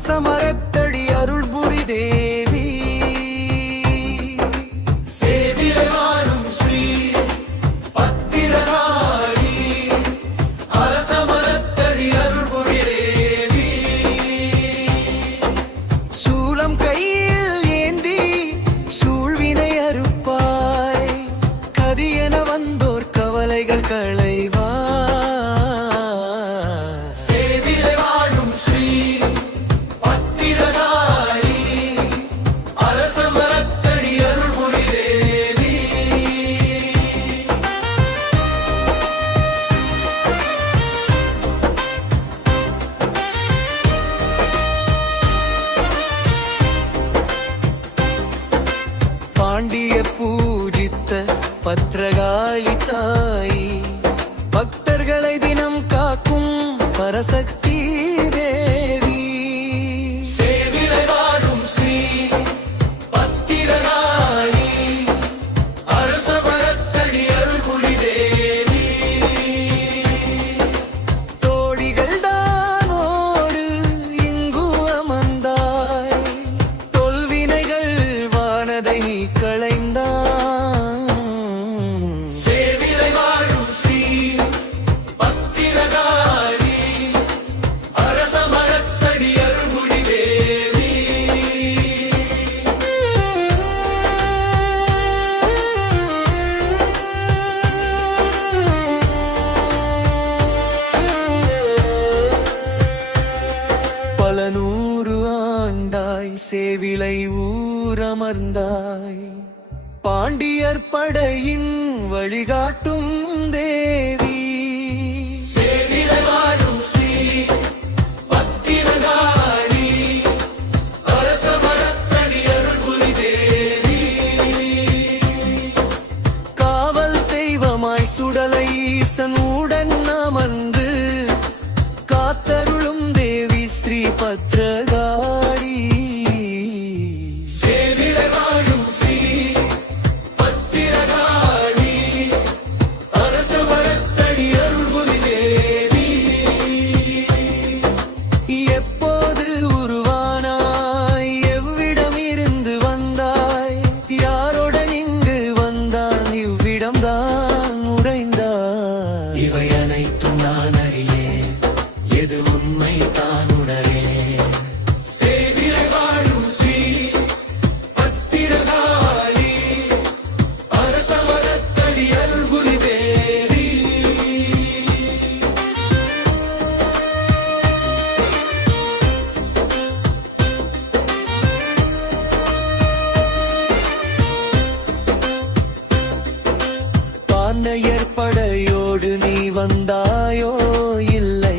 அரசமரத்தடி அருள் புரி தேவி பாண்டிய பூஜித்த பத்ரகாளி தாய் பக்தர்களை தினம் காக்கும் பரசக்தி தேவி சேவிலை வாழும் ஸ்ரீ பத்திரகாளி அரசமரத்தடி அருள் புரி தேவி தோழிகள் தானோடு இங்கு அமர்ந்தாய் தொல்வினைகள் வானதை நீ சேவிலை ஊரமர்ந்தாய் பாண்டியர் படையின் வழிகாட்டும் தேவி சேவிலை வாழும் ஸ்ரீ பத்திரகாளி அரசமரத்தடி அருள் புரி தேவி காவல் தெய்வமாய் சுடலை ஈசனுடன் அமர்ந்து காத்தருளும் தேவி ஸ்ரீ பத்ரகாளி இவை அனைத்தும் நான் அறியேன் எது உண்மை தான் உணரேன் சேவிலை வாழும் ஸ்ரீ பத்திரகாளி அரசமரத்தடி அருள் புரி தேவி பானையர் படையோடு நீ வந்தாயோ இல்லை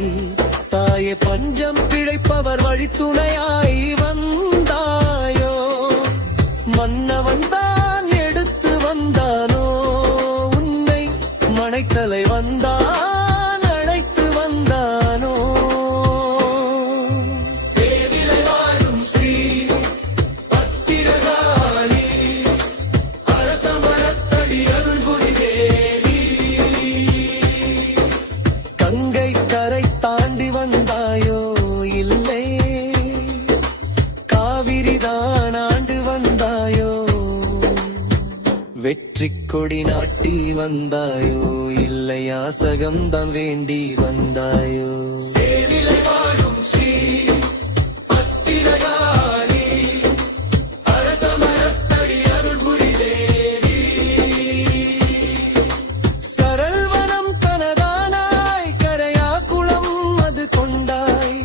தாயே பஞ்சம் பிழைப்பவர் வழித்துணையாய் வந்தாயோ மன்னவன் தான் எடுத்து வந்தானோ உன்னை மனைத்தலை வந்தான் அழைத்து வந்தானோ சேவிலை வாழும் ஸ்ரீ பத்திரகாளி அரசமரத்தடி அருள் புரி தேவி கங்கை கரை தாண்டி வந்தாயோ இல்லை காவிரிதான் ஆண்டு வந்தாயோ வெற்றி கொடி நாட்டி வந்தாயோ இல்லை யாசகம்தான் வேண்டி வந்தாயோ சேவிலை வாழும் ஸ்ரீ பத்திரகாளி அரசமரத்தடி அருள் புரி தேவி சரல்வனம் கனதானாய் கரையா குளம் அது கொண்டாய்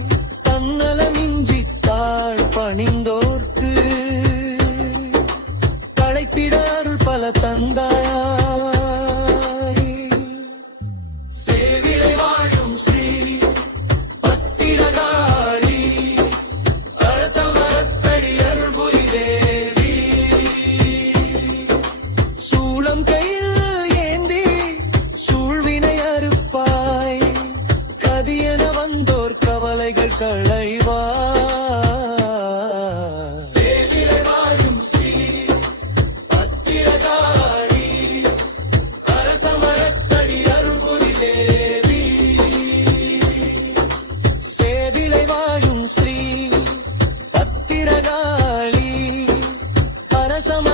தன்னலமின்றி தாழ் பணிந்தோர்க்கு களைத்திட அருள் பல தந்தாய் சேவிலை வாழும் ஸ்ரீ பத்திரகாளி அரசமரத்தடி அருள் புரி தேவி சூளம் கையில் ஏந்தி சூழ்வினை அறுப்பாய் கதியென வந்தோர் கவலைகள் களைவா சேவிலை வாழும் ஸ்ரீ பத்திரகாளி அரசமரத்தடி அருள் புரி தேவி சேவிலை வாழும் ஸ்ரீ மனசம